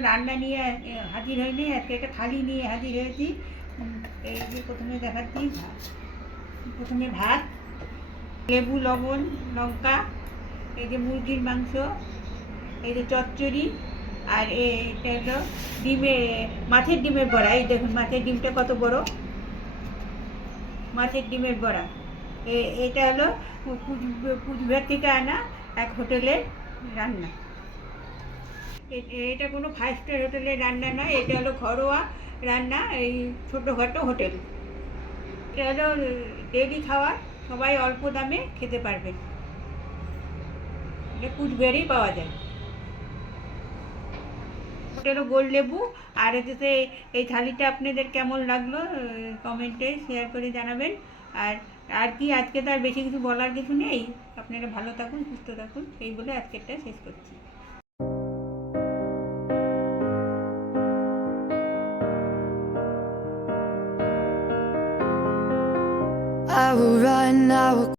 রান্না নিয়ে হাজির হয়নি, আজকে একটা থালি নিয়ে হাজির হয়েছি। এই যে প্রথমে দেখাচ্ছি প্রথমে ভাত, লেবু, লবণ, লঙ্কা, এই যে মুরগির মাংস, এই যে চচ্চড়ি, আর এটা হলো ডিমের মাছের ডিমের বড়া। এই দেখুন, মাছের ডিমটা কত বড়? মাছের ডিমের বড়া। এটা হলো কুচ- কুচবিহার থেকে আনা এক হোটেলের রান্না। এটা কোনো ফাইভ স্টার হোটেলের রান্না নয়, এটা হলো ঘরোয়া রান্না, এই ছোটোখাটো হোটেল এটা হলো ডেলি খাওয়ার সবাই অল্প দামে খেতে পারবেন এটা কুচবিহারেই পাওয়া যায়। হোটেলও গোল লেবু, আর হচ্ছে এই থালিটা আপনাদের কেমন লাগল কমেন্টে শেয়ার করে জানাবেন। আর আর কি আজকে তো আর বেশি কিছু বলার কিছু নেই। আপনারা ভালো থাকুন, সুস্থ থাকুন, এই বলে আজকেরটা শেষ করছি। I will run, I will